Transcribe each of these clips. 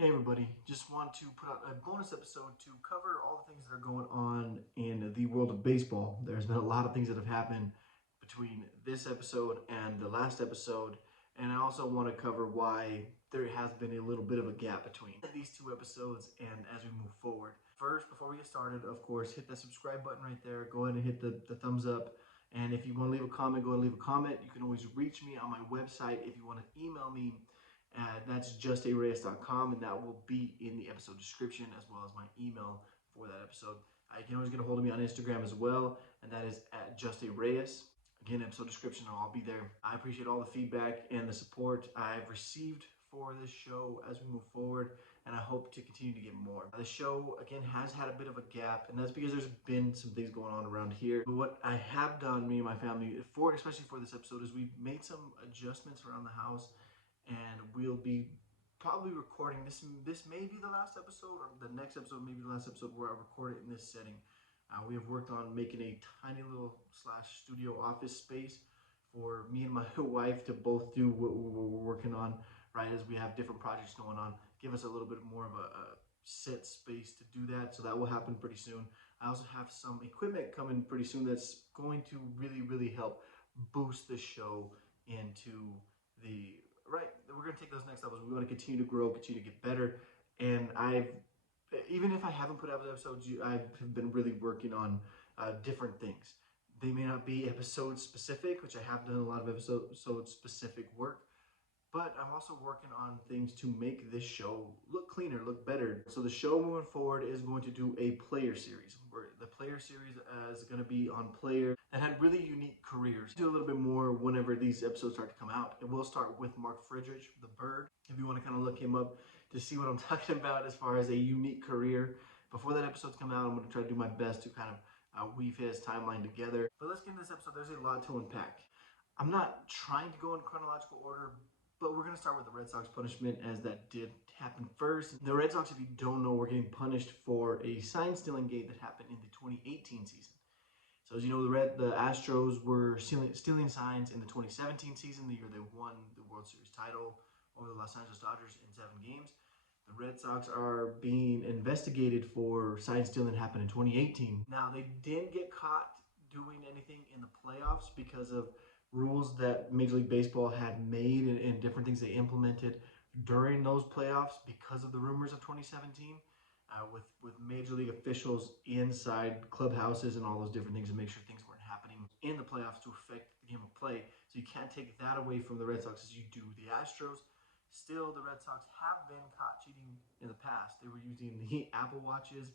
Hey everybody, just want to put out a bonus episode to cover all the things that are going on in the world of baseball. There's been a lot of things that have happened between this episode and the last episode, and I also want to cover why there has been a little bit of a gap between these two episodes and as we move forward. First, before we get started, of course, hit that subscribe button right there. Go ahead and hit the thumbs up. And if you want to leave a comment, go ahead and leave a comment. You can always reach me on my website if you want to email me. That's justareyes.com, and that will be in the episode description as well as my email for that episode. You can always get a hold of me on Instagram as well, and that is at justareyes. Again, episode description, I'll be there. I appreciate all the feedback and the support I've received for this show as we move forward, and I hope to continue to get more. The show, again, has had a bit of a gap, and that's because there's been some things going on around here. But what I have done, me and my family, especially for this episode, is we've made some adjustments around the house, and we'll be probably recording this. This may be the last episode, or the next episode may be the last episode where I record it in this setting. We have worked on making a tiny little / studio office space for me and my wife to both do what we're working on, right? As we have different projects going on, give us a little bit more of a set space to do that. So that will happen pretty soon. I also have some equipment coming pretty soon that's going to really help boost the show into the right. We're going to take those next levels. We want to continue to grow, continue to get better. And even if I haven't put out episodes, I've been really working on different things. They may not be episode specific, which I have done a lot of episode specific work, but I'm also working on things to make this show look cleaner, look better. So the show moving forward is going to do a player series. Where the player series is going to be on players that had really unique careers. Do a little bit more whenever these episodes start to come out. And we'll start with Mark Friedrich, the Bird. If you want to kind of look him up to see what I'm talking about as far as a unique career. Before that episode's come out, I'm going to try to do my best to kind of weave his timeline together. But let's get into this episode. There's a lot to unpack. I'm not trying to go in chronological order, but we're going to start with the Red Sox punishment, as that did happen first. The Red Sox, if you don't know, were getting punished for a sign stealing gate that happened in the 2018 season. So as you know, the Astros were stealing signs in the 2017 season, the year they won the World Series title over the Los Angeles Dodgers in 7 games. The Red Sox are being investigated for sign stealing that happened in 2018. Now, they didn't get caught doing anything in the playoffs because of rules that Major League Baseball had made and different things they implemented during those playoffs because of the rumors of 2017. With Major League officials inside clubhouses and all those different things to make sure things weren't happening in the playoffs to affect the game of play. So you can't take that away from the Red Sox as you do the Astros. Still, the Red Sox have been caught cheating in the past. They were using the Apple Watches,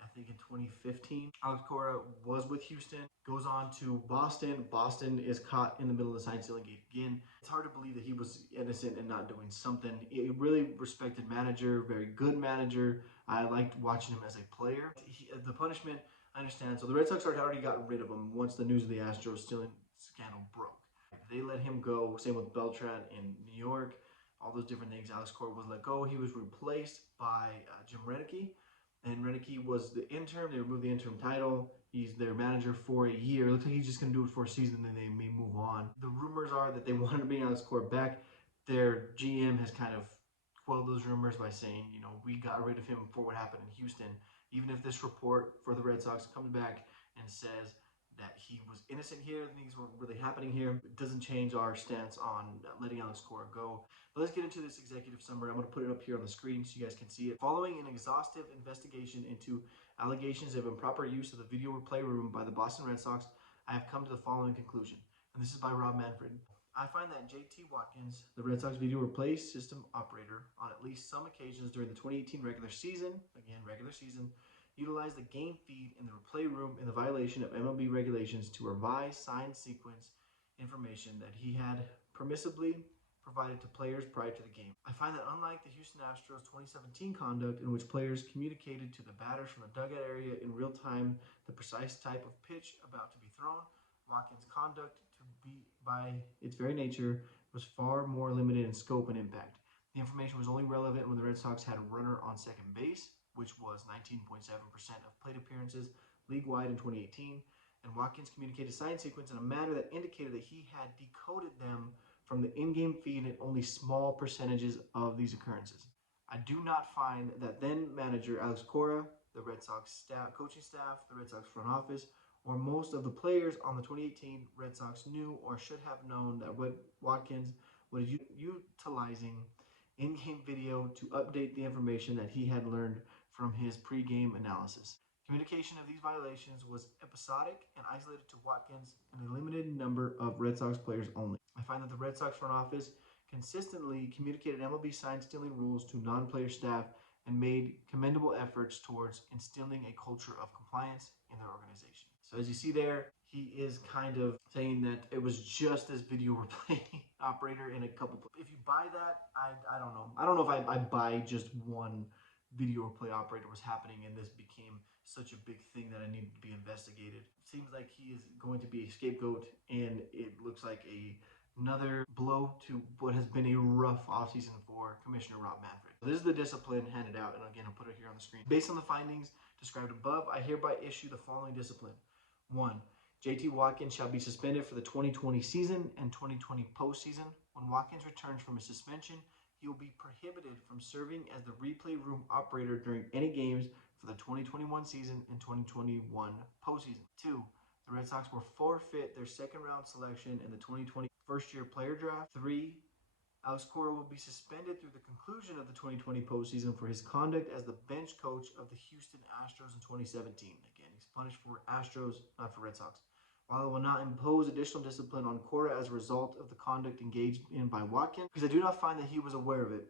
I think in 2015. Alex Cora was with Houston, goes on to Boston. Boston is caught in the middle of the sign stealing gate again. It's hard to believe that he was innocent and not doing something. A really respected manager, very good manager. I liked watching him as a player. The punishment, I understand. So the Red Sox had already got rid of him once the news of the Astros stealing scandal broke. They let him go. Same with Beltran in New York. All those different things. Alex Cora was let go. He was replaced by Jim Renicky. And Renicky was the interim. They removed the interim title. He's their manager for a year. It looks like he's just going to do it for a season, then they may move on. The rumors are that they wanted to bring Alex Cora back. Their GM has kind of quelled those rumors by saying, we got rid of him for what happened in Houston. Even if this report for the Red Sox comes back and says that he was innocent here, things weren't really happening here, it doesn't change our stance on letting Alex Cora go. But let's get into this executive summary. I'm going to put it up here on the screen so you guys can see it. Following an exhaustive investigation into allegations of improper use of the video replay room by the Boston Red Sox, I have come to the following conclusion. And this is by Rob Manfred. I find that J.T. Watkins, the Red Sox video replay system operator, on at least some occasions during the 2018 regular season, utilized the game feed in the replay room in the violation of MLB regulations to revise sign sequence information that he had permissibly provided to players prior to the game. I find that unlike the Houston Astros 2017 conduct, in which players communicated to the batters from the dugout area in real time the precise type of pitch about to be thrown, Watkins' conduct, to be by its very nature, was far more limited in scope and impact. The information was only relevant when the Red Sox had a runner on second base, which was 19.7% of plate appearances league-wide in 2018, and Watkins communicated sign sequence in a manner that indicated that he had decoded them from the in-game feed in only small percentages of these occurrences. I do not find that then manager Alex Cora, the Red Sox coaching staff, the Red Sox front office, or most of the players on the 2018 Red Sox knew or should have known that Watkins was utilizing in-game video to update the information that he had learned from his pre-game analysis. Communication of these violations was episodic and isolated to Watkins and a limited number of Red Sox players only. I find that the Red Sox front office consistently communicated MLB sign-stealing rules to non-player staff and made commendable efforts towards instilling a culture of compliance in their organization. So as you see there, he is kind of saying that it was just this video replay operator in a couple. If you buy that, I don't know. I don't know if I buy just one video replay operator was happening and this became such a big thing that it needed to be investigated. It seems like he is going to be a scapegoat, and it looks like another blow to what has been a rough offseason for Commissioner Rob Manfred. This is the discipline handed out, and again, I'll put it here on the screen. Based on the findings described above, I hereby issue the following discipline. 1. JT Watkins shall be suspended for the 2020 season and 2020 postseason. When Watkins returns from his suspension, he will be prohibited from serving as the replay room operator during any games for the 2021 season and 2021 postseason. 2. The Red Sox will forfeit their second-round selection in the 2020 first-year player draft. 3. Alex Cora will be suspended through the conclusion of the 2020 postseason for his conduct as the bench coach of the Houston Astros in 2017. Again, he's punished for Astros, not for Red Sox. While I will not impose additional discipline on Cora as a result of the conduct engaged in by Watkins, because I do not find that he was aware of it.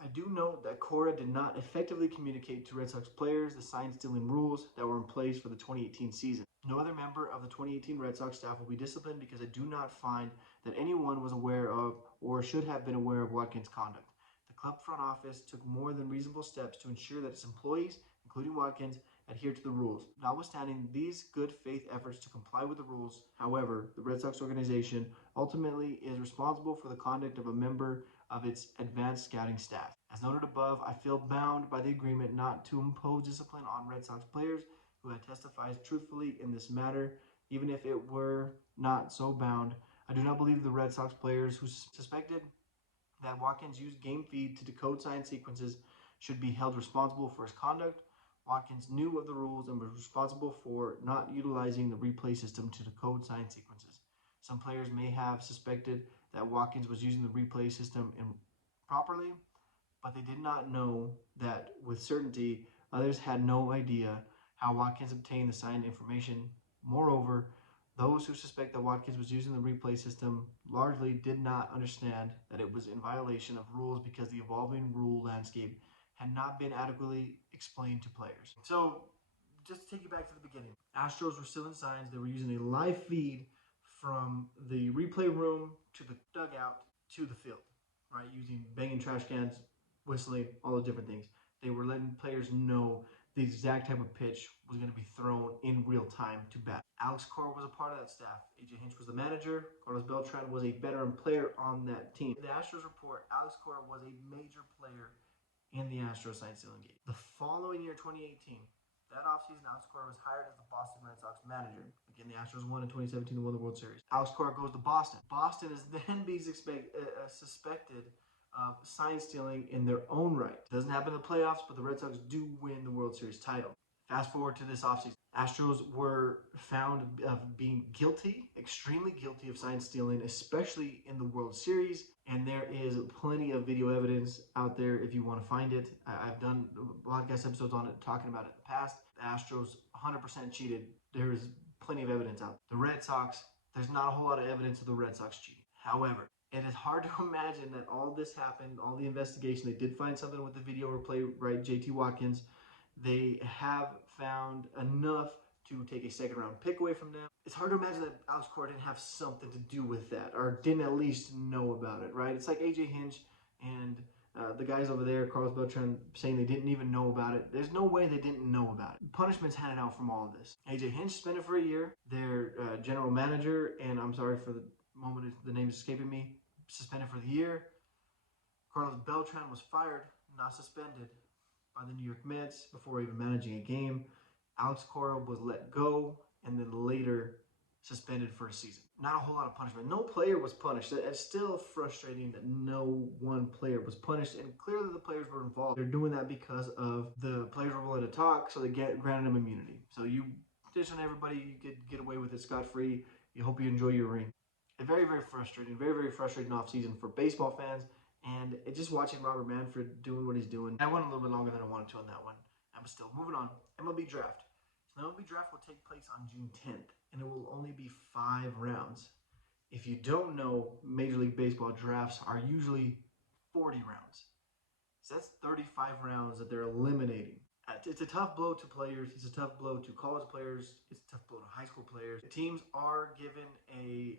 I do note that Cora did not effectively communicate to Red Sox players the sign-stealing rules that were in place for the 2018 season. No other member of the 2018 Red Sox staff will be disciplined because I do not find that anyone was aware of or should have been aware of Watkins' conduct. The club front office took more than reasonable steps to ensure that its employees, including Watkins, adhere to the rules. Notwithstanding these good faith efforts to comply with the rules, however, the Red Sox organization ultimately is responsible for the conduct of a member of its advanced scouting staff. As noted above, I feel bound by the agreement not to impose discipline on Red Sox players who had testified truthfully in this matter. Even if it were not so bound, I do not believe the Red Sox players who suspected that Watkins used game feed to decode sign sequences should be held responsible for his conduct. Watkins knew of the rules and was responsible for not utilizing the replay system to decode sign sequences. Some players may have suspected that Watkins was using the replay system improperly, but they did not know that with certainty. Others had no idea how Watkins obtained the signed information. Moreover, those who suspect that Watkins was using the replay system largely did not understand that it was in violation of rules because the evolving rule landscape had not been adequately explained to players. So, just to take you back to the beginning, Astros were stealing signs. They were using a live feed from the replay room to the dugout to the field, right? Using banging trash cans, whistling, all those different things. They were letting players know the exact type of pitch was going to be thrown in real time to bat. Alex Cora was a part of that staff. AJ Hinch was the manager. Carlos Beltran was a veteran player on that team. The Astros report, Alex Cora was a major player in the Astros sign-stealing game. The following year, 2018, that offseason, Alex Cora was hired as the Boston Red Sox manager. Again, the Astros won in 2017 to win the World Series. Alex Cora goes to Boston. Boston is then being suspected of sign stealing in their own right. It doesn't happen in the playoffs, but the Red Sox do win the World Series title. Fast forward to this offseason. Astros were found of being guilty, extremely guilty of sign stealing, especially in the World Series. And there is plenty of video evidence out there if you want to find it. I've done podcast episodes on it, talking about it in the past. The Astros 100% cheated. There is plenty of evidence out there. The Red Sox, there's not a whole lot of evidence of the Red Sox cheating. However, it is hard to imagine that all this happened, all the investigation. They did find something with the video replay, right? JT Watkins. They have found enough to take a second-round pick away from them. It's hard to imagine that Alex Cora didn't have something to do with that or didn't at least know about it, right? It's like AJ Hinch and the guys over there, Carlos Beltran, saying they didn't even know about it. There's no way they didn't know about it. Punishment's handed out from all of this. AJ Hinch suspended for a year. Their general manager, and I'm sorry for the moment the name is escaping me, suspended for the year. Carlos Beltran was fired, not suspended, by the New York Mets before even managing a game. Alex Cora was let go and then later suspended for a season. Not a whole lot of punishment. No player was punished. It's still frustrating that no one player was punished, and clearly the players were involved. They're doing that because of the players were willing to talk, so they granted them immunity. So you petition everybody, you could get away with it scot-free. You hope you enjoy your ring. A very, very frustrating offseason for baseball fans, and just watching Robert Manfred doing what he's doing. I went a little bit longer than I wanted to on that one. But still, moving on. MLB Draft. So the MLB Draft will take place on June 10th, and it will only be 5 rounds. If you don't know, Major League Baseball drafts are usually 40 rounds. So that's 35 rounds that they're eliminating. It's a tough blow to players. It's a tough blow to college players. It's a tough blow to high school players. Teams are given a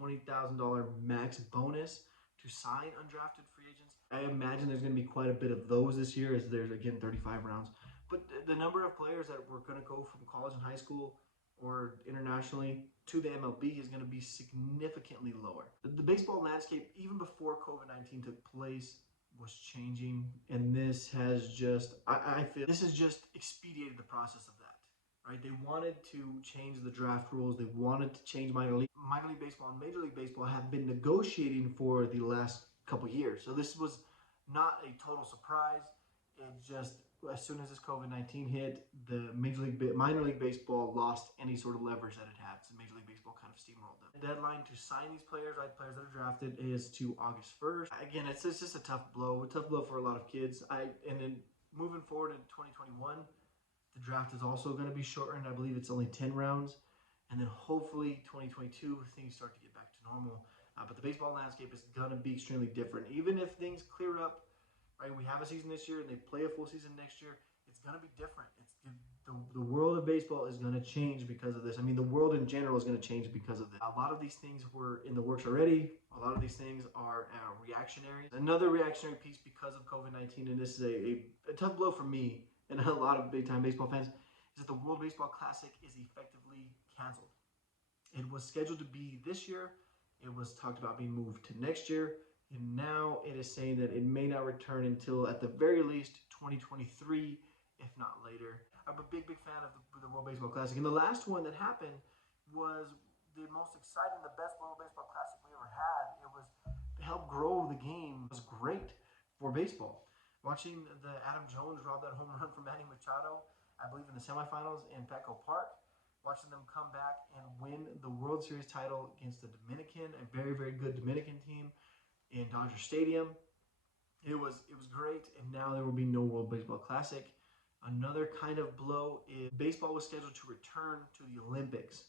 $20,000 max bonus to sign undrafted free agents. I imagine there's going to be quite a bit of those this year, as there's, again, 35 rounds. But the number of players that were going to go from college and high school or internationally to the MLB is going to be significantly lower. The baseball landscape, even before COVID-19 took place, was changing, and this has just, I feel, this has just expedited the process of that, right? They wanted to change the draft rules. They wanted to change minor league baseball and Major League Baseball have been negotiating for the last couple years. So this was not a total surprise. It just, as soon as this COVID-19 hit, the minor league baseball lost any sort of leverage that it had. So Major League Baseball kind of steamrolled them. The deadline to sign these players, right, players that are drafted, is to August 1st. Again, it's just a tough blow for a lot of kids. And then moving forward in 2021, the draft is also going to be shortened. I believe it's only 10 rounds. And then hopefully 2022, things start to get back to normal. But the baseball landscape is going to be extremely different. Even if things clear up, right, we have a season this year and they play a full season next year, it's going to be different. The world of baseball is going to change because of this. I mean, the world in general is going to change because of this. A lot of these things were in the works already. A lot of these things are reactionary. Another reactionary piece because of COVID-19, and this is a tough blow for me and a lot of big-time baseball fans, is that the World Baseball Classic is effectively canceled. It was scheduled to be this year. It was talked about being moved to next year. And now it is saying that it may not return until, at the very least, 2023, if not later. I'm a big fan of the World Baseball Classic. And the last one that happened was the most exciting, the best World Baseball Classic we ever had. It was to help grow the game. It was great for baseball. Watching the Adam Jones rob that home run from Manny Machado, I believe in the semifinals in Petco Park. Watching them come back and win the World Series title against the Dominican, a very, very good Dominican team in Dodger Stadium. It was great, and now there will be no World Baseball Classic. Another kind of blow is baseball was scheduled to return to the Olympics.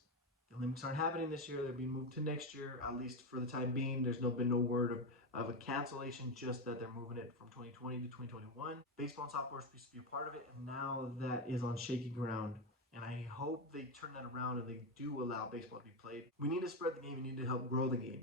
The Olympics aren't happening this year. They're being moved to next year, at least for the time being. There's been no word of a cancellation, just that they're moving it from 2020 to 2021. Baseball and softball is supposed to be a part of it, and now that is on shaky ground. And I hope they turn that around and they do allow baseball to be played. We need to spread the game. We need to help grow the game.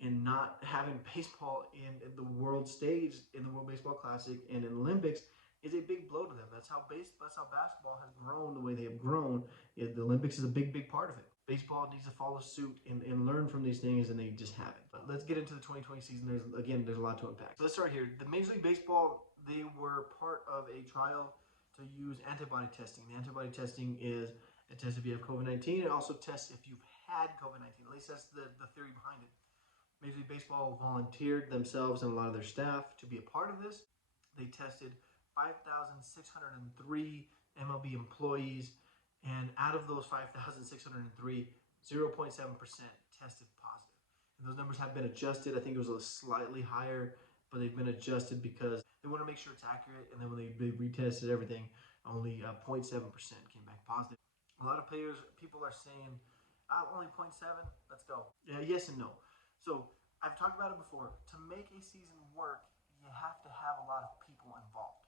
And not having baseball in the world stage, in the World Baseball Classic and in the Olympics, is a big blow to them. That's how basketball has grown the way they have grown. The Olympics is a big part of it. Baseball needs to follow suit and learn from these things, and they just haven't. But let's get into the 2020 season. There's a lot to unpack. So let's start here. The Major League Baseball, they were part of a trial to use antibody testing. The antibody testing is a test if you have COVID-19. It also tests if you've had COVID-19. At least that's the theory behind it. Major League Baseball volunteered themselves and a lot of their staff to be a part of this. They tested 5,603 MLB employees, and out of those 5,603, 0.7% tested positive. And those numbers have been adjusted. I think it was slightly higher, but they've been adjusted because they want to make sure it's accurate, and then when they retested everything, only 0.7% came back positive. A lot of people are saying, only 0.7, let's go. Yeah, yes and no. So I've talked about it before. To make a season work, you have to have a lot of people involved.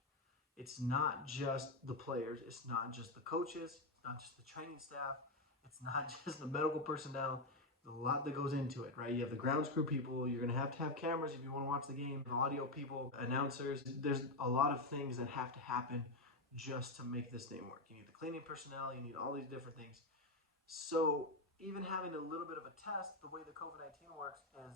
It's not just the players. It's not just the coaches. It's not just the training staff. It's not just the medical personnel. There's a lot that goes into it, right? You have the grounds crew people. You're going to have cameras if you want to watch the game. Audio people, announcers. There's a lot of things that have to happen just to make this thing work. You need the cleaning personnel. You need all these different things. So even having a little bit of a test, the way the COVID-19 works is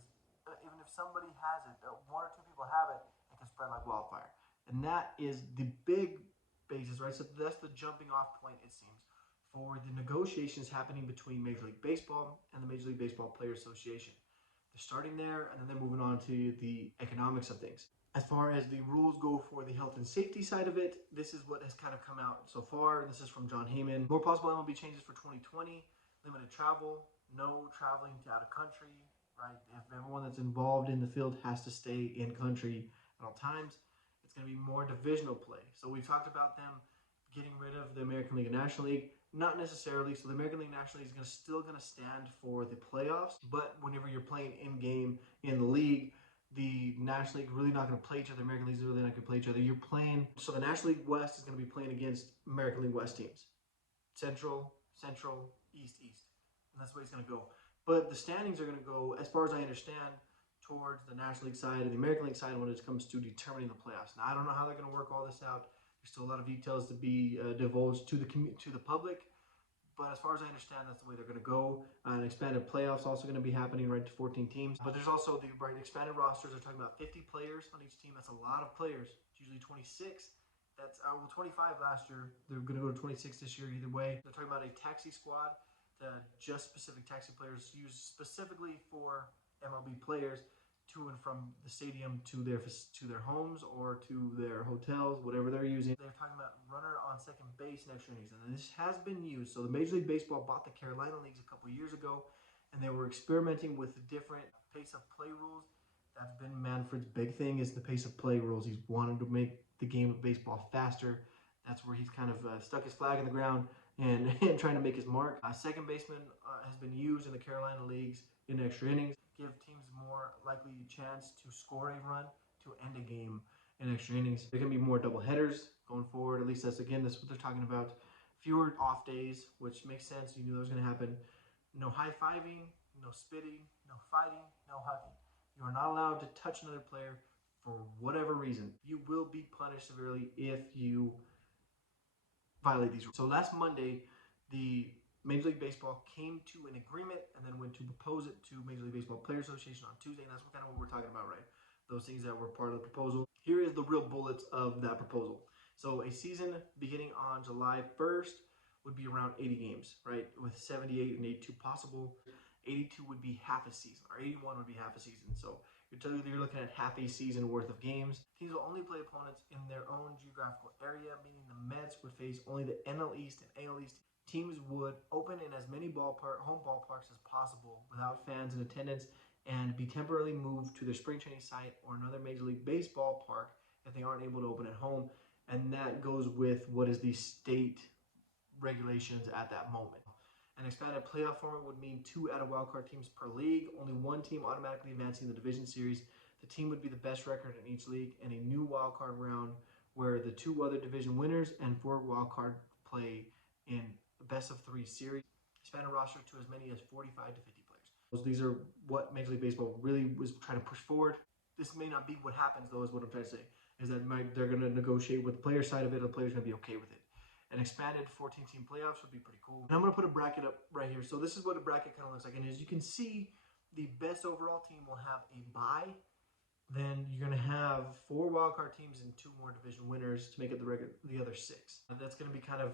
even if somebody has it, one or two people have it, it can spread like wildfire. And that is the big basis, right? So that's the jumping off point, it seems, for the negotiations happening between Major League Baseball and the Major League Baseball Players Association. They're starting there, and then they're moving on to the economics of things. As far as the rules go for the health and safety side of it, this is what has kind of come out so far. This is from John Heyman. More possible MLB changes for 2020, limited travel, no traveling to out of country, right? If everyone that's involved in the field has to stay in country at all times, it's going to be more divisional play. So we talked about them getting rid of the American League and National League. Not necessarily. So the American League National League is still going to stand for the playoffs, but whenever you're playing in game in the league, the National League really not going to play each other. The American League is really not going to play each other. You're playing, so the National League West is going to be playing against American League West teams. Central, East. And that's the way it's going to go. But the standings are going to go, as far as I understand, towards the National League side and the American League side when it comes to determining the playoffs. Now, I don't know how they're going to work all this out. There's still a lot of details to be divulged to the public. But as far as I understand, that's the way they're going to go. An expanded playoffs also going to be happening, right, to 14 teams. But there's also the expanded rosters. They're talking about 50 players on each team. That's a lot of players. It's usually 26. That's 25 last year. They're going to go to 26 this year either way. They're talking about a taxi squad, just specific taxi players used specifically for MLB players to and from the stadium to their homes or to their hotels, whatever they're using. They're talking about runner on second base in extra innings, and this has been used. So the Major League Baseball bought the Carolina Leagues a couple years ago, and they were experimenting with the different pace of play rules. That's been Manfred's big thing, is the pace of play rules. He's wanted to make the game of baseball faster. That's where he's kind of stuck his flag in the ground and trying to make his mark. Second baseman has been used in the Carolina Leagues in extra innings. Give teams more likely chance to score a run to end a game in extra innings. There can be more double headers going forward. At least that's what they're talking about. Fewer off days, which makes sense. You knew that was going to happen. No high-fiving, no spitting, no fighting, no hugging. You are not allowed to touch another player for whatever reason. You will be punished severely if you violate these rules. So last Monday, the Major League Baseball came to an agreement and then went to propose it to Major League Baseball Players Association on Tuesday, and that's kind of what we're talking about, right? Those things that were part of the proposal. Here is the real bullets of that proposal. So a season beginning on July 1st would be around 80 games, right? With 78 and 82 possible. 82 would be half a season, or 81 would be half a season. So you're looking at half a season worth of games. Teams will only play opponents in their own geographical area, meaning the Mets would face only the NL East and AL East. Teams would open in as many home ballparks as possible without fans in attendance and be temporarily moved to their spring training site or another Major League Baseball park if they aren't able to open at home. And that goes with what is the state regulations at that moment. An expanded playoff format would mean 2 out of wildcard teams per league, only one team automatically advancing the division series. The team would be the best record in each league, and a new wildcard round where the 2 other division winners and 4 wildcard play in best of 3 series. Expanded roster to as many as 45 to 50 players. These are what Major League Baseball really was trying to push forward. This may not be what happens, though, is what I'm trying to say. Is that they're going to negotiate with the player side of it, and the player's going to be okay with it. An expanded 14-team playoffs would be pretty cool. And I'm going to put a bracket up right here. So this is what a bracket kind of looks like. And as you can see, the best overall team will have a bye. Then you're going to have 4 wildcard teams and 2 more division winners to make up the other 6. That's going to be kind of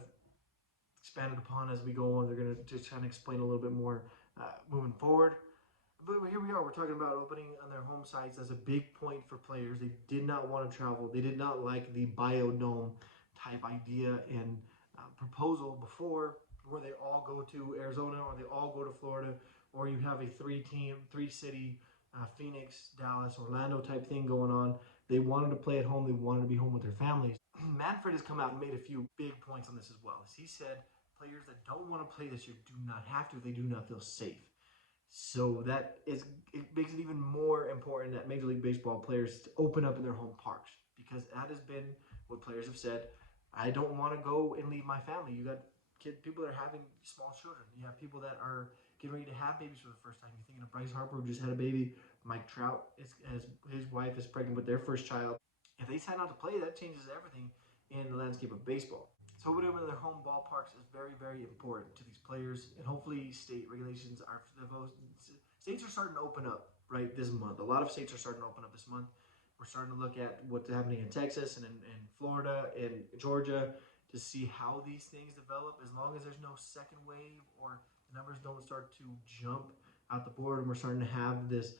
expanded upon as we go on. They're going to just kind of explain a little bit more moving forward. But here we are. We're talking about opening on their home sites as a big point for players. They did not want to travel. They did not like the biodome type idea and proposal before, where they all go to Arizona or they all go to Florida, or you have a 3-city Phoenix, Dallas, Orlando type thing going on. They wanted to play at home. They wanted to be home with their families. Manfred has come out and made a few big points on this as well. As he said, players that don't want to play this year do not have to. They do not feel safe. So it makes it even more important that Major League Baseball players open up in their home parks, because that has been what players have said. I don't want to go and leave my family. You got people that are having small children. You have people that are getting ready to have babies for the first time. You're thinking of Bryce Harper, who just had a baby. Mike Trout, his wife is pregnant with their first child. If they decide not to play, that changes everything in the landscape of baseball. So opening up their home ballparks is very, very important to these players, and hopefully state regulations states are starting to open up right this month. A lot of states are starting to open up this month. We're starting to look at what's happening in Texas and in Florida and Georgia, to see how these things develop. As long as there's no second wave or the numbers don't start to jump out the board and we're starting to have this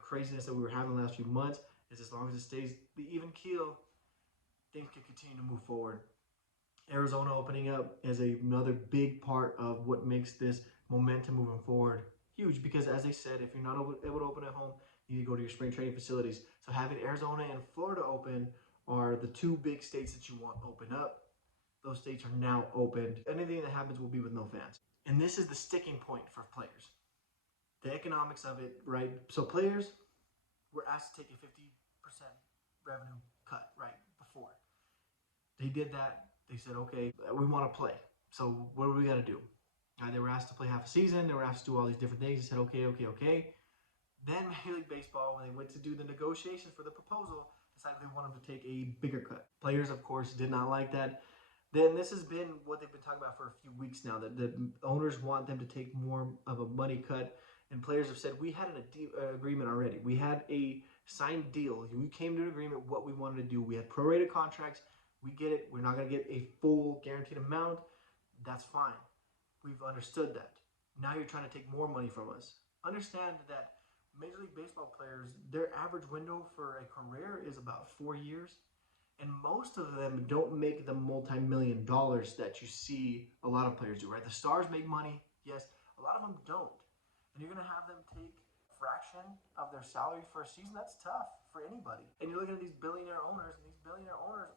craziness that we were having the last few months, is as long as it stays the even keel, things can continue to move forward. Arizona opening up is another big part of what makes this momentum moving forward huge, because as they said, if you're not able to open at home, you need to go to your spring training facilities. So having Arizona and Florida open are the two big states that you want open up. Those states are now opened. Anything that happens will be with no fans. And this is the sticking point for players. The economics of it, right? So players were asked to take a 50% revenue cut, right, before. They did that. They said, okay, we want to play. So what do we got to do? They were asked to play half a season. They were asked to do all these different things. They said, okay. Then Major League Baseball, when they went to do the negotiations for the proposal, decided they wanted to take a bigger cut. Players, of course, did not like that. Then this has been what they've been talking about for a few weeks now, that the owners want them to take more of a money cut. And players have said, we had an agreement already. We had a signed deal. We came to an agreement what we wanted to do. We had prorated contracts. We get it. We're not going to get a full guaranteed amount. That's fine. We've understood that. Now you're trying to take more money from us. Understand that Major League Baseball players, their average window for a career is about 4 years. And most of them don't make the multi-million dollars that you see a lot of players do, right? The stars make money, yes. A lot of them don't. And you're going to have them take a fraction of their salary for a season. That's tough for anybody. And you're looking at these billionaire owners, and these billionaire owners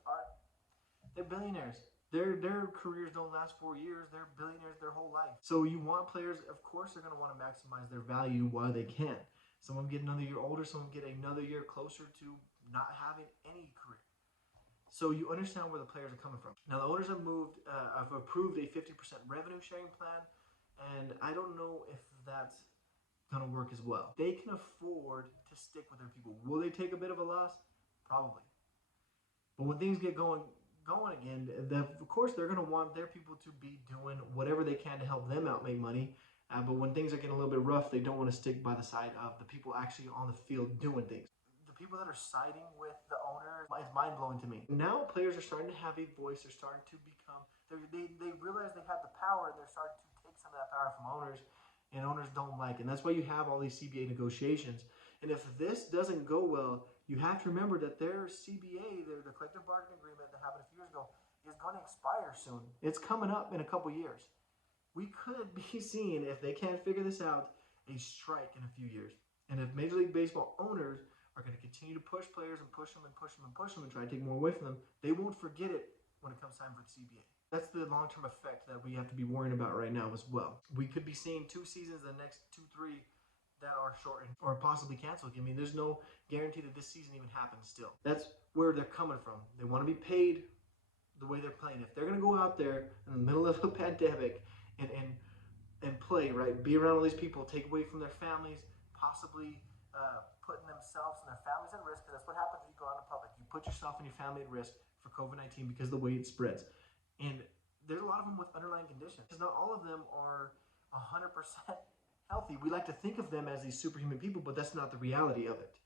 they're billionaires. Their careers don't last 4 years. They're billionaires their whole life. So you want players, of course, they're going to want to maximize their value while they can. Some of them get another year older. Some of them get another year closer to not having any career. So you understand where the players are coming from. Now the owners have approved a 50% revenue sharing plan, and I don't know if that's going to work as well. They can afford to stick with their people. Will they take a bit of a loss? Probably. But when things get going again, of course they're going to want their people to be doing whatever they can to help them out make money. But when things are getting a little bit rough, they don't want to stick by the side of the people actually on the field doing things. The people that are siding with the owners, it's mind-blowing to me. Now players are starting to have a voice. They're starting to become, they realize they have the power, and they're starting to take some of that power from owners, and owners don't like it. And that's why you have all these CBA negotiations. And if this doesn't go well, you have to remember that their CBA, the collective bargaining agreement that happened a few years ago, is going to expire soon. It's coming up in a couple years. We could be seeing, if they can't figure this out, a strike in a few years. And if Major League Baseball owners are going to continue to push players and push them and try to take more away from them, they won't forget it when it comes time for the CBA. That's the long-term effect that we have to be worrying about right now as well. We could be seeing 2 seasons, the next 2, 3, that are shortened or possibly canceled. I mean, there's no guarantee that this season even happens still. That's where they're coming from. They want to be paid the way they're playing. If they're going to go out there in the middle of a pandemic and play, right, be around all these people, take away from their families, possibly putting themselves and their families at risk, because that's what happens when you go out in public. You put yourself and your family at risk for COVID-19 because of the way it spreads. And there's a lot of them with underlying conditions, because not all of them are 100% healthy. We like to think of them as these superhuman people, but that's not the reality of it.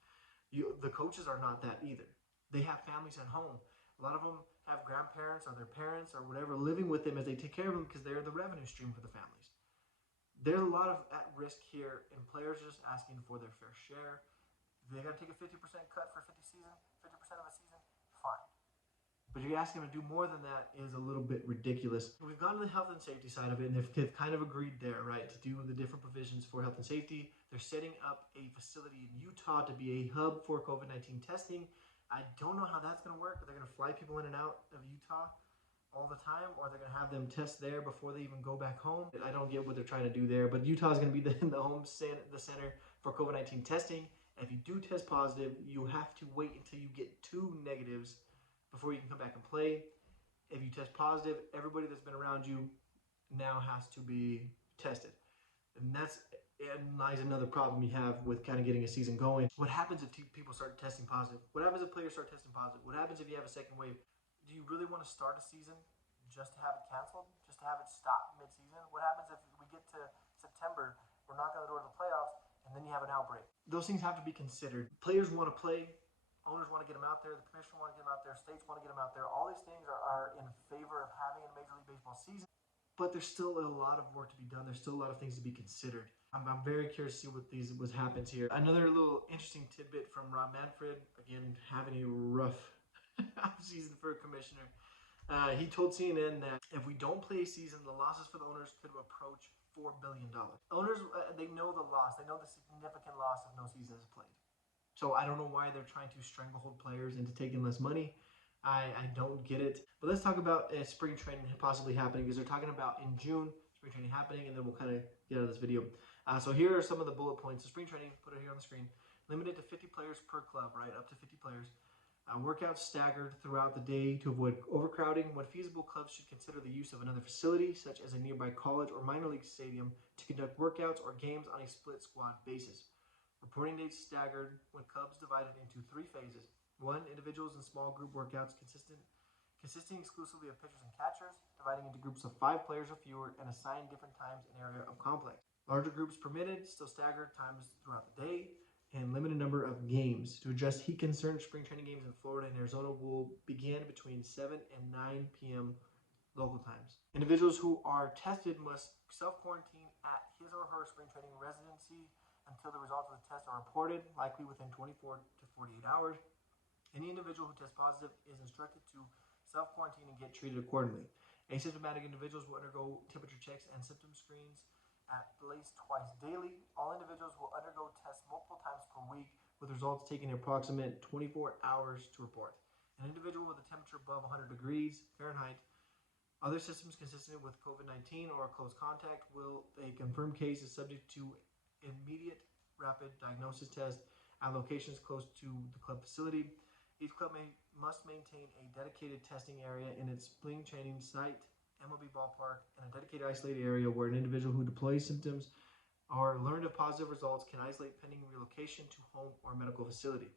The coaches are not that either. They have families at home. A lot of them have grandparents or their parents or whatever living with them as they take care of them, because they're the revenue stream for the families. There's a lot of at risk here, and players are just asking for their fair share. They got to take a 50% cut for 50% of a season, fine. But you're asking them to do more than that is a little bit ridiculous. We've gone to the health and safety side of it, and they've kind of agreed there, right, to do the different provisions for health and safety. They're setting up a facility in Utah to be a hub for COVID-19 testing. I don't know how that's going to work. Are they going to fly people in and out of Utah all the time, or they're going to have them test there before they even go back home? I don't get what they're trying to do there, but Utah is going to be the center for COVID-19 testing. And if you do test positive, you have to wait until you get 2 negatives before you can come back and play. If you test positive, everybody that's been around you now has to be tested. And that's lies another problem you have with kind of getting a season going. What happens if people start testing positive? What happens if players start testing positive? What happens if you have a second wave? Do you really want to start a season just to have it canceled? Just to have it stop mid-season? What happens if we get to September, we're knocking on the door to the playoffs, and then you have an outbreak? Those things have to be considered. Players want to play. Owners want to get them out there. The commissioner want to get them out there. States want to get them out there. All these things are in favor of having a but there's still a lot of work to be done. There's still a lot of things to be considered. I'm very curious to see what happens here. Another little interesting tidbit from Rob Manfred, again having a rough season for a commissioner. He told CNN that if we don't play a season, the losses for the owners could approach $4 billion. Owners, they know the loss. They know the significant loss if no season is played. So I don't know why they're trying to stranglehold players into taking less money. I don't get it. But let's talk about spring training possibly happening, because they're talking about in June, spring training happening, and then we'll kind of get out of this video. So here are some of the bullet points. So spring training, put it here on the screen. Limited to 50 players per club, right? Up to 50 players. Workouts staggered throughout the day to avoid overcrowding. When feasible, clubs should consider the use of another facility, such as a nearby college or minor league stadium, to conduct workouts or games on a split squad basis. Reporting dates staggered, with clubs divided into 3 phases. 1. Individuals and small group workouts consisting exclusively of pitchers and catchers, dividing into groups of 5 players or fewer and assigned different times and area of complex. Larger groups permitted, still staggered times throughout the day, and limited number of games. To address heat concerns, spring training games in Florida and Arizona will begin between 7 and 9 p.m. local times. Individuals who are tested must self-quarantine at his or her spring training residency until the results of the test are reported, likely within 24 to 48 hours. Any individual who tests positive is instructed to self-quarantine and get treated accordingly. Asymptomatic individuals will undergo temperature checks and symptom screens at least twice daily. All individuals will undergo tests multiple times per week, with results taking an approximate 24 hours to report. An individual with a temperature above 100 degrees Fahrenheit, other symptoms consistent with COVID-19 or close contact, a confirmed case is subject to immediate rapid diagnosis test at locations close to the club facility. Each club must maintain a dedicated testing area in its spring training site, MLB ballpark, and a dedicated isolated area where an individual who deploys symptoms or learned of positive results can isolate pending relocation to home or medical facility.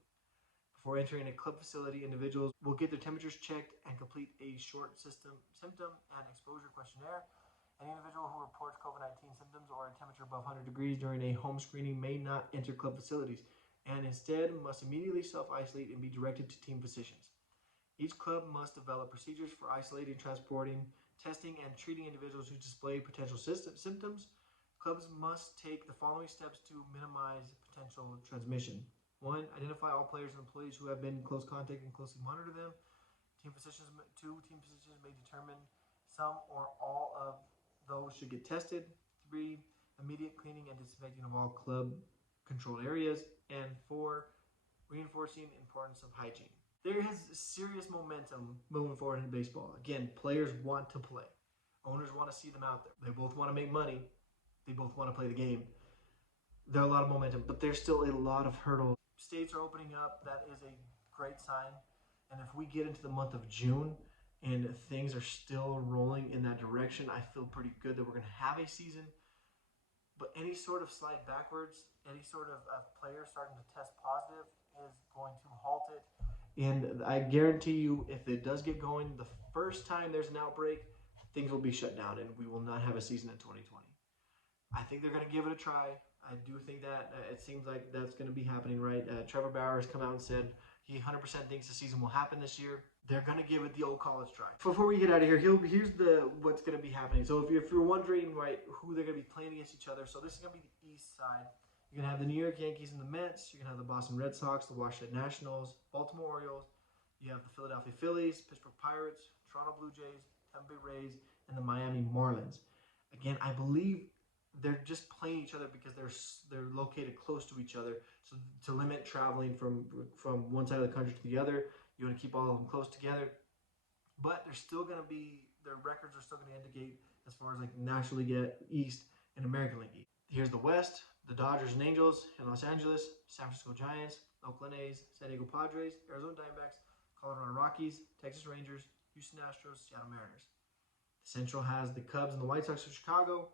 Before entering a club facility, individuals will get their temperatures checked and complete a short symptom and exposure questionnaire. Any individual who reports COVID-19 symptoms or a temperature above 100 degrees during a home screening may not enter club facilities, and instead must immediately self-isolate and be directed to team physicians. Each club must develop procedures for isolating, transporting, testing, and treating individuals who display potential symptoms. Clubs must take the following steps to minimize potential transmission. 1. Identify all players and employees who have been in close contact and closely monitor them. 2. Team physicians may determine some or all of those should get tested. 3. Immediate cleaning and disinfecting of all club controlled areas. And 4. Reinforcing the importance of hygiene. There is serious momentum moving forward in baseball. Again, players want to play. Owners want to see them out there. They both want to make money. They both want to play the game. There's a lot of momentum, but there's still a lot of hurdles. States are opening up. That is a great sign. And if we get into the month of June and things are still rolling in that direction, I feel pretty good that we're going to have a season. But any sort of slide backwards, any sort of player starting to test positive is going to halt it. And I guarantee you, if it does get going, the first time there's an outbreak, things will be shut down and we will not have a season in 2020. I think they're going to give it a try. I do think that it seems like that's going to be happening, right? Trevor Bauer has come out and said he 100% thinks the season will happen this year. They're going to give it the old college try. Before we get out of here, here's what's going to be happening. So if you're wondering, right, who they're going to be playing against each other, so this is going to be the East side. You're going to have the New York Yankees and the Mets. You're going to have the Boston Red Sox, the Washington Nationals, Baltimore Orioles. You have the Philadelphia Phillies, Pittsburgh Pirates, Toronto Blue Jays, Tampa Bay Rays, and the Miami Marlins. Again, I believe they're just playing each other because they're located close to each other. So to limit traveling from one side of the country to the other, you want to keep all of them close together. But their records are still going to indicate as far as like National League East and American League East. Here's the West: the Dodgers and Angels in Los Angeles, San Francisco Giants, Oakland A's, San Diego Padres, Arizona Diamondbacks, Colorado Rockies, Texas Rangers, Houston Astros, Seattle Mariners. The Central has the Cubs and the White Sox of Chicago,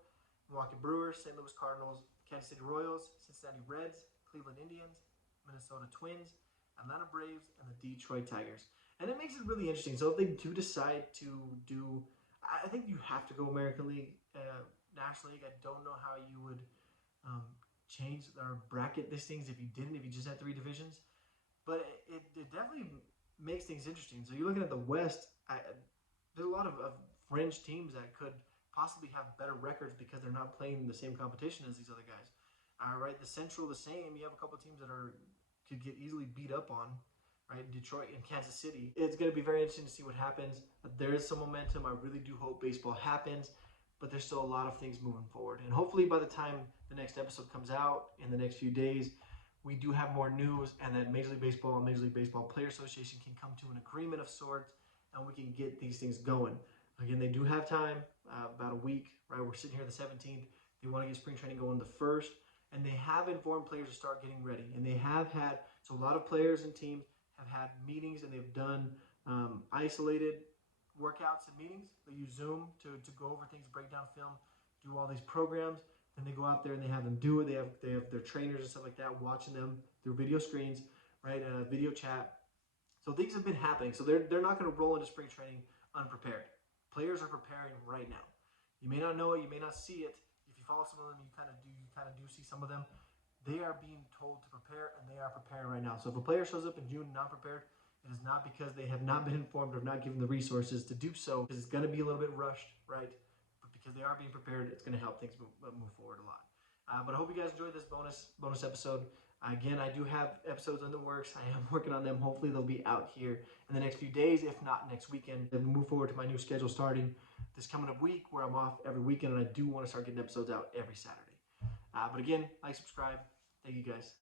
Milwaukee Brewers, St. Louis Cardinals, Kansas City Royals, Cincinnati Reds, Cleveland Indians, Minnesota Twins, Atlanta Braves, and the Detroit Tigers. And it makes it really interesting. So if they do decide to do, I think you have to go American League, National League. I don't know how you would change or bracket these things if you just had 3 divisions. But it definitely makes things interesting. So you're looking at the West, there's a lot of fringe teams that could possibly have better records because they're not playing the same competition as these other guys. Right, the Central the same. You have a couple teams that could get easily beat up on, right? Detroit and Kansas City. It's going to be very interesting to see what happens. There is some momentum. I really do hope baseball happens, but there's still a lot of things moving forward. And hopefully by the time the next episode comes out in the next few days, we do have more news, and that Major League Baseball and Major League Baseball Players Association can come to an agreement of sorts, and we can get these things going. Again, they do have time, about a week, right? We're sitting here the 17th. They want to get spring training going the 1st, and they have informed players to start getting ready. And they have had, so a lot of players and teams have had meetings, and they've done isolated workouts and meetings. They use Zoom to go over things, break down film, do all these programs. Then they go out there and they have them do it. They have their trainers and stuff like that watching them through video screens, right? Video chat. So things have been happening. So they're not going to roll into spring training unprepared. Players are preparing right now. You may not know it, you may not see it. If you follow some of them, you kind of do see some of them. They are being told to prepare, and they are preparing right now. So if a player shows up in June not prepared, it is not because they have not been informed or not given the resources to do so. Because it's going to be a little bit rushed, right? But because they are being prepared, it's going to help things move forward a lot. But I hope you guys enjoyed this bonus episode. Again, I do have episodes in the works. I am working on them. Hopefully they'll be out here in the next few days, if not next weekend. Then we move forward to my new schedule starting this coming up week, where I'm off every weekend, and I do want to start getting episodes out every Saturday. But again, like, subscribe. Thank you guys.